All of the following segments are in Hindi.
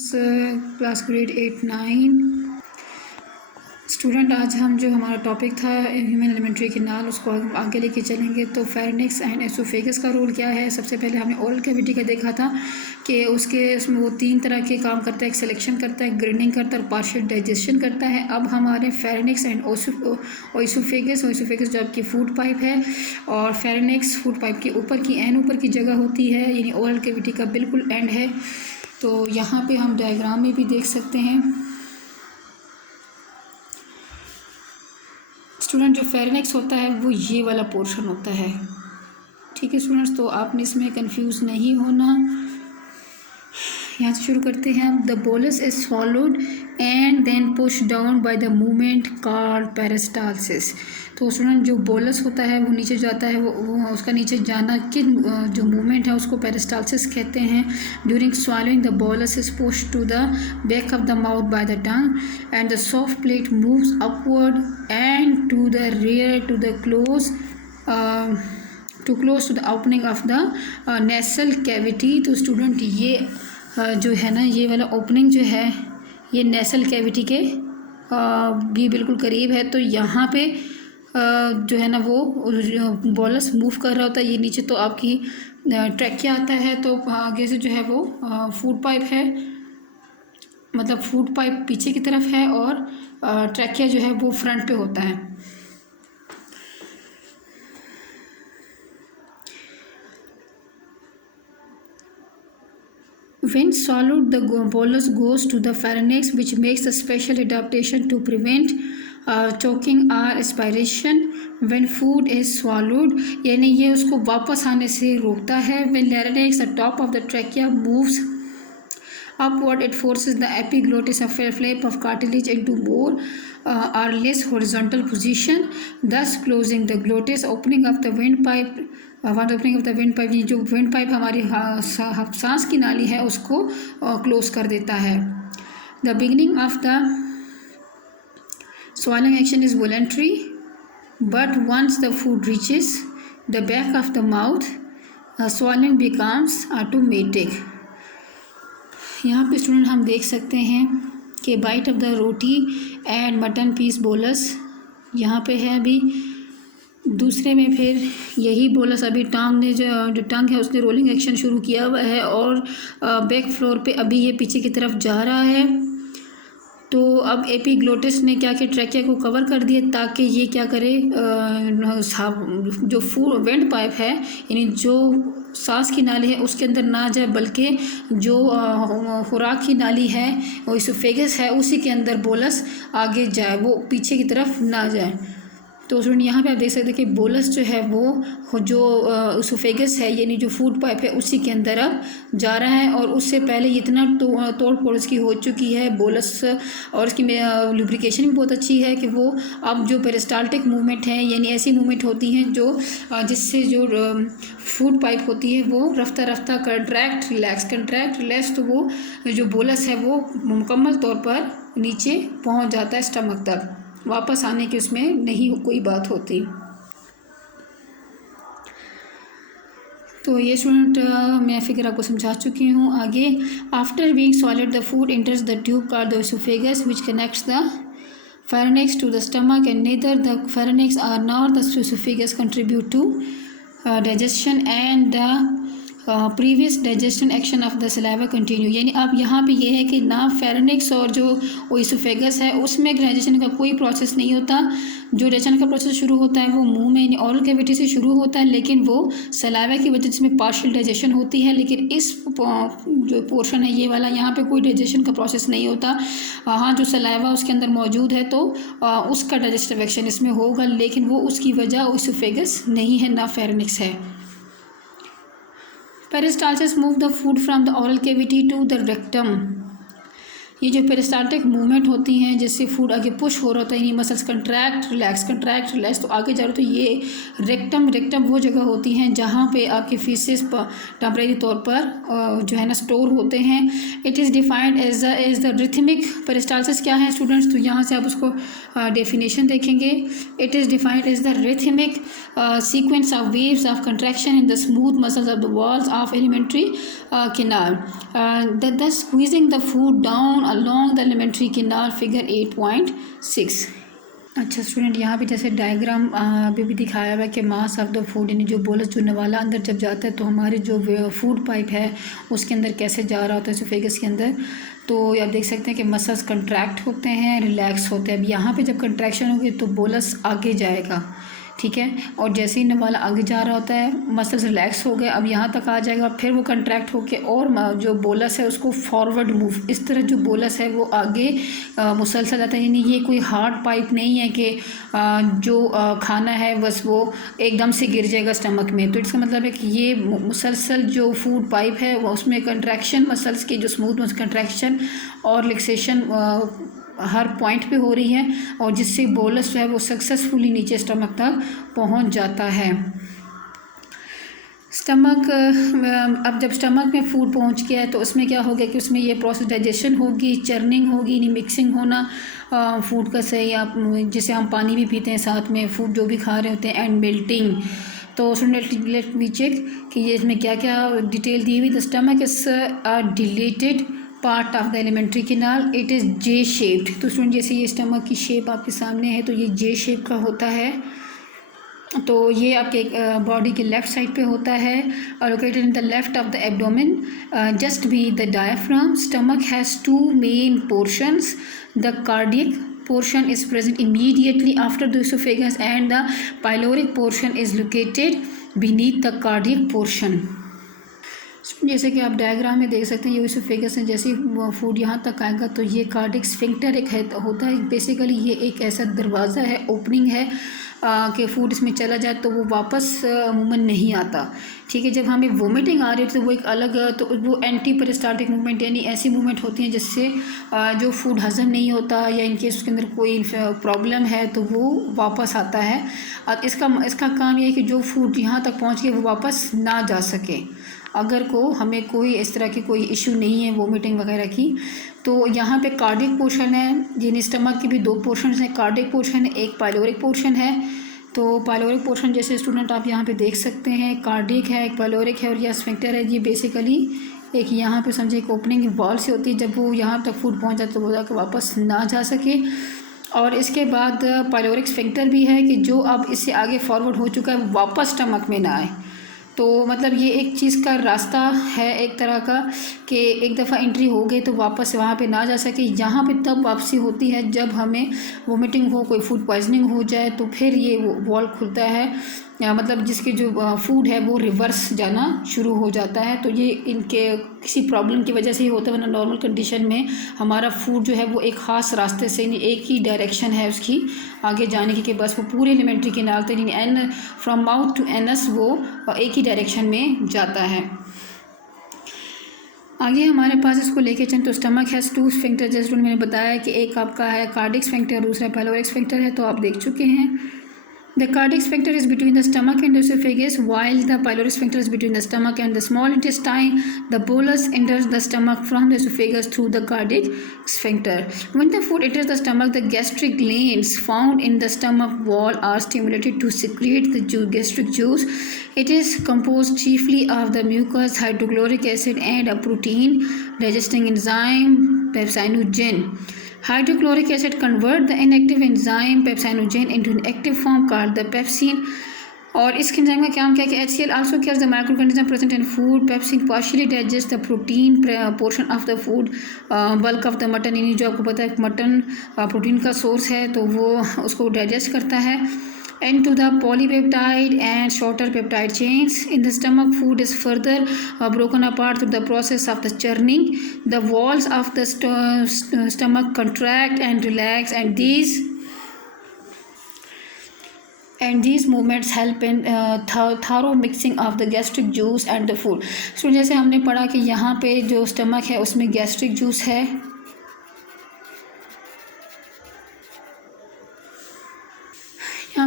Class grade 8-9 student. आज हम जो हमारा टॉपिक था ह्यूमन एलिमेंट्री कैनाल उसको आगे लेके चलेंगे। तो फेरिंक्स एंड एसोफेगस का रोल क्या है। सबसे पहले हमने ओरल कैविटी का देखा था कि उसमें वो 3 तरह के काम करता है, एक सिलेक्शन करता है, ग्रेनिंग करता है और पार्शियल डाइजेशन करता है। अब हमारे फेरिंक्स एंड ओइसोफेगस जो आपकी फूड पाइप है, और फेरिंक्स फूड पाइप के ऊपर की जगह होती है, यानी ओरल कैविटी का बिल्कुल एंड है। तो यहाँ पे हम डायग्राम में भी देख सकते हैं स्टूडेंट, जो फेरिंक्स होता है वो ये वाला पोर्शन होता है। ठीक है स्टूडेंट्स, तो आपने इसमें कंफ्यूज नहीं होना। यहाँ से शुरू करते हैं। The bolus is swallowed and then push down by the movement called peristalsis. तो स्टूडेंट, जो बोलस होता है वो नीचे जाता है, वो उसका नीचे जाना कि जो मूवमेंट है उसको पेरिस्टालसिस कहते हैं। During swallowing the bolus is pushed to the back of the mouth by the tongue and the soft plate moves upward and to the rear to the close to the opening of the nasal cavity। तो स्टूडेंट ये जो है ना, ये वाला ओपनिंग जो है ये नेसल कैविटी के भी बिल्कुल करीब है। तो यहाँ पे जो है ना वो बोलस मूव कर रहा होता है। ये नीचे तो आपकी ट्रैकिया आता है, तो आगे से जो है वो फूड पाइप है, मतलब फूड पाइप पीछे की तरफ है और ट्रैकिया जो है वो फ्रंट पे होता है। When swallowed, the bolus goes to the pharynx, which makes a special adaptation to prevent choking or aspiration when food is swallowed, यानी ये उसको वापस आने से रोकता है। When larynx, the top of the trachea, moves upward, it forces the epiglottis, a flap of cartilage, into more or less horizontal position, thus closing the glottis, opening of the windpipe। Opening of the wind pipe, जो विंड पाइप हमारी सांस की नाली है उसको क्लोज कर देता है। The beginning of the swallowing action is voluntary, but once the food reaches the back of the mouth, swallowing becomes automatic। यहाँ पे स्टूडेंट हम देख सकते हैं कि bite of the roti and mutton piece bolus यहाँ पे है। अभी दूसरे में फिर यही बोलस अभी टांग ने जो टांग है उसने रोलिंग एक्शन शुरू किया हुआ है और बैक फ्लोर पे अभी ये पीछे की तरफ जा रहा है। तो अब एपिग्लोटिस ने क्या किया, ट्रैकिया को कवर कर दिया ताकि ये क्या करे, जो फूड वेंट पाइप है यानी जो सांस की नाली है उसके अंदर ना जाए, बल्कि जो खुराक की नाली है वो इसोफेगस है उसी के अंदर बोलस आगे जाए, वो पीछे की तरफ ना जाए। तो स्टूडेंट यहाँ पे आप देख सकते हैं कि बोलस जो है वो जो इसोफेगस है यानी जो फूड पाइप है उसी के अंदर अब जा रहा है, और उससे पहले इतना तोड़ फोड़ इसकी हो चुकी है बोलस, और इसकी लुब्रिकेशन भी बहुत अच्छी है कि वो अब जो पेरिस्टाल्टिक मूवमेंट है यानी ऐसी मूवमेंट होती हैं जो जिससे जो फूड पाइप होती है वो रफ्ता रफ्ता कंट्रैक्ट रिलैक्स, तो वो जो बोलस है वो मुकम्मल तौर पर नीचे पहुँच जाता है स्टमक तक, वापस आने की उसमें नहीं कोई बात होती। तो ये स्टूडेंट मैं फिगर आपको समझा चुकी हूँ। आगे, after being swallowed the food enters the tube called the oesophagus which connects the pharynx to the stomach, and neither the pharynx nor the esophagus contribute to digestion, and the previous digestion action of the saliva continue. यानी अब यहाँ पे ये है कि ना फेरिंक्स और जो ओइसोफेगस है उसमें डाइजेशन का कोई प्रोसेस नहीं होता। जो डाइजेशन का प्रोसेस शुरू होता है वो मुंह में यानी ओरल कैविटी से शुरू होता है, लेकिन वो सलाइवा की वजह से पार्शियल डाइजेशन होती है। लेकिन इस जो पोर्शन है ये वाला, यहाँ पे कोई डाइजेशन का प्रोसेस नहीं होता। हाँ, जो सलाइवा उसके अंदर मौजूद है तो उसका डाइजेस्टिव एक्शन इसमें होगा, लेकिन वो उसकी वजह ओइसोफेगस नहीं है, ना फेरिंक्स है। Peristalsis move the food from the oral cavity to the rectum, ये जो पेरिस्टाल्टिक मूवमेंट होती हैं जिससे फूड आगे पुश हो रहा होता है, यानी मसल्स कंट्रैक्ट रिलैक्स तो आगे जा रहा होता है। ये रेक्टम वो जगह होती हैं जहाँ पे आपके फीसेस टेम्परेरी तौर पर जो है ना स्टोर होते हैं। It is defined as the rhythmic peristalsis क्या है स्टूडेंट्स, तो यहाँ से आप उसको डेफिनेशन देखेंगे। It is defined as the rhythmic sequence of waves of contraction in the smooth muscles of the walls of alimentary canal, thus squeezing the food down along the alimentary canal, figure 8.6। अच्छा स्टूडेंट, यहाँ पे जैसे डायग्राम अभी भी दिखाया हुआ है कि मास ऑफ द फूड, यानी जो बोलस जो नवाला अंदर जब जाता है तो हमारे जो फूड पाइप है उसके अंदर कैसे जा रहा होता है एसोफेगस के अंदर। तो आप देख सकते हैं कि मसल्स कंट्रैक्ट होते हैं, रिलैक्स होते हैं। अब यहाँ पे जब कंट्रैक्शन होगी तो बोलस आगे जाएगा, ठीक है, और जैसे ही नवाला आगे जा रहा होता है मसल्स रिलैक्स हो गए, अब यहाँ तक आ जाएगा, फिर वो कंट्रैक्ट होके और जो बोलस है उसको फॉरवर्ड मूव, इस तरह जो बोलस है वो आगे मुसलसल जाता है। यानी ये कोई हार्ड पाइप नहीं है कि जो खाना है बस वो एकदम से गिर जाएगा स्टमक में। तो इसका मतलब है कि ये मुसलसल जो फूड पाइप है उसमें कंट्रैक्शन मसल्स की, जो स्मूथ मसल कंट्रैक्शन और रिलैक्सेशन हर पॉइंट पे हो रही है, और जिससे बोलस जो है वो सक्सेसफुली नीचे स्टमक तक पहुंच जाता है। स्टमक अब जब स्टमक में फूड पहुंच गया है तो उसमें क्या हो गया कि उसमें ये प्रोसेस डाइजेशन होगी, चर्निंग होगी, यानी मिक्सिंग होना फूड का सही, आप जिसे हम पानी भी पीते हैं साथ में फूड जो भी खा रहे होते हैं, एंड मेल्टिंग। तो लेट मी चेक कि ये इसमें क्या क्या डिटेल दी हुई। The stomach is a deleted part of the alimentary canal, it is J shaped. तो स्टूडेंट जैसे ये स्टमक की शेप आपके सामने है तो ये जे शेप का होता है। तो ये आपके बॉडी के लेफ़्ट साइड पे होता है, located in the left of the abdomen just be the diaphragm. Stomach has two main portions, the cardiac portion is present immediately after the esophagus and the pyloric portion is located beneath the cardiac portion। जैसे कि आप डायग्राम में देख सकते हैं ये एसोफेगस है, जैसे फूड यहाँ तक आएगा तो ये कार्डियक स्फिंक्टर एक है होता है। बेसिकली ये एक ऐसा दरवाज़ा है, ओपनिंग है कि फूड इसमें चला जाए तो वो वापस मूवमेंट नहीं आता, ठीक है। जब हमें वोमिटिंग आ रही है तो वो एक अलग, तो वो एंटी पेरिस्टाल्टिक मूवमेंट, यानी ऐसी मूवमेंट होती हैं जिससे जो फूड हजम नहीं होता या इनकेस उसके अंदर कोई प्रॉब्लम है तो वो वापस आता है। और इसका काम ये है कि जो फूड यहाँ तक पहुँच गया वो वापस ना जा सके, अगर को हमें कोई इस तरह की कोई इशू नहीं है वोमिटिंग वगैरह की। तो यहाँ पे कार्डियक पोर्शन है, यानी स्टमक के भी दो पोर्शन हैं, कार्डियक पोर्शन है, एक पाइलोरिक पोर्शन है। तो पाइलोरिक पोर्शन जैसे स्टूडेंट आप यहाँ पे देख सकते हैं, कार्डियक है, एक पाइलोरिक है, और यह स्फिंक्टर है। ये बेसिकली एक यहाँ पे समझे एक ओपनिंग वॉल से होती है, जब वो यहाँ तक फूड पहुँच जाए तो वो जाकर वापस ना जा सके। और इसके बाद पाइलोरिक स्फिंक्टर भी है कि जो अब इससे आगे फॉरवर्ड हो चुका है वापस स्टमक में ना आए। तो मतलब ये एक चीज़ का रास्ता है एक तरह का कि एक दफ़ा एंट्री हो गई तो वापस वहाँ पे ना जा सके। यहाँ पे तब वापसी होती है जब हमें वोमिटिंग हो, कोई फूड पॉइजनिंग हो जाए, तो फिर ये वॉल खुलता है, या मतलब जिसके जो फूड है वो रिवर्स जाना शुरू हो जाता है। तो ये इनके किसी प्रॉब्लम की वजह से ही होता है, वरना नॉर्मल कंडीशन में हमारा फूड जो है वो एक ख़ास रास्ते से, एक ही डायरेक्शन है उसकी आगे जाने की, कि बस वो पूरे एलिमेंट्री कैनाल तक, यानी an from mouth to anus वो एक ही डायरेक्शन में जाता है। आगे हमारे पास इसको लेके चलें तो स्टमक हैज़ टू स्फिंक्टर, जैसे मैंने बताया कि एक आपका है कार्डियक स्फिंक्टर, दूसरा पाइलोरिक स्फिंक्टर है, तो आप देख चुके हैं। The cardiac sphincter is between the stomach and the esophagus, while the pyloric sphincter is between the stomach and the small intestine. The bolus enters the stomach from the esophagus through the cardiac sphincter. When the food enters the stomach, the gastric glands found in the stomach wall are stimulated to secrete the gastric juice. It is composed chiefly of the mucus, hydrochloric acid, and a protein digesting enzyme pepsinogen. Hydrochloric acid convert the inactive enzyme pepsinogen into an active form called the pepsin. और इस एंजाइम का काम क्या है कि HCl also kills the microorganism present in food. Pepsin partially digests the protein portion of the food. bulk of the mutton, यानी जो आपको पता है मटन प्रोटीन का सोर्स है तो वो उसको डाइजेस्ट करता है। into the polypeptide and shorter peptide chains in the stomach. Food is further broken apart through the process of the churning. The walls of the stomach contract and relax, and these movements help in thorough mixing of the gastric juice and the food. So जैसे हमने पढ़ा कि यहाँ पे जो स्टमक है उसमें गैस्ट्रिक जूस है,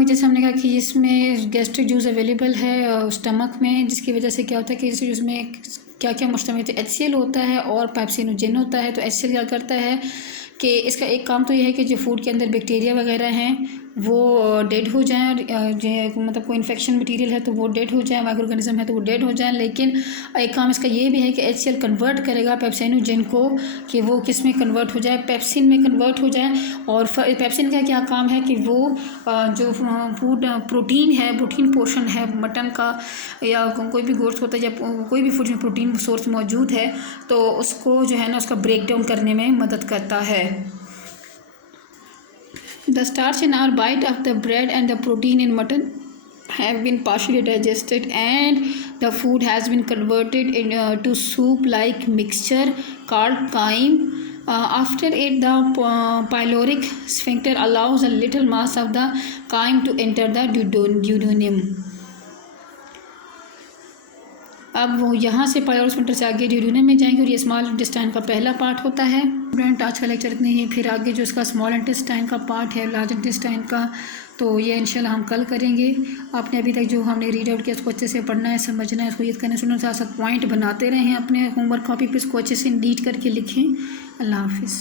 कि जैसे हमने कहा कि इसमें गैस्ट्रिक जूस अवेलेबल है स्टमक में, जिसकी वजह से क्या होता है कि इस जूस में क्या क्या मुश्तमिल है, HCl होता है और पेप्सिनोजेन होता है। तो HCl क्या करता है कि इसका एक काम तो यह है कि जो फूड के अंदर बैक्टीरिया वगैरह हैं वो डेड हो जाएं, और जो मतलब कोई इन्फेक्शन मटेरियल है तो वो डेड हो जाए, माइक्रो ऑर्गेनिज्म है तो वो डेड हो जाए। लेकिन एक काम इसका ये भी है कि HCl कन्वर्ट करेगा पेप्सिनोजेन को, कि वो किस में कन्वर्ट हो जाए, पेप्सिन में कन्वर्ट हो जाए। और पेप्सिन का क्या काम है कि वो जो फूड प्रोटीन है, प्रोटीन पोर्शन है मटन का या कोई भी गोश्त होता है या कोई भी फूड में प्रोटीन सोर्स मौजूद है, तो उसको जो है ना उसका ब्रेक डाउन करने में मदद करता है। The starch in our bite of the bread and the protein in mutton have been partially digested, and the food has been converted to soup-like mixture called chyme. After it, the pyloric sphincter allows a little mass of the chyme to enter the duodenum. अब वो यहाँ से पाइलोरिक स्फिंक्टर से आगे ड्यूडेनम में जाएंगे, और ये स्मॉल इंटेस्टाइन का पहला पार्ट होता है। स्टूडेंट आज का लेक्चर इतने ही, फिर आगे जो इसका स्मॉल इंटेस्टाइन का पार्ट है, लार्ज इंटेस्टाइन का, तो ये इंशाल्लाह हम कल करेंगे। आपने अभी तक जो हमने रीड आउट किया उसको अच्छे से पढ़ना है, समझना है, उसको याद करना है, सुनना, साथ साथ पॉइंट बनाते रहें, अपने होमवर्क कॉपी पे इसको अच्छे से रीड करके लिखें। अल्लाह हाफिज़।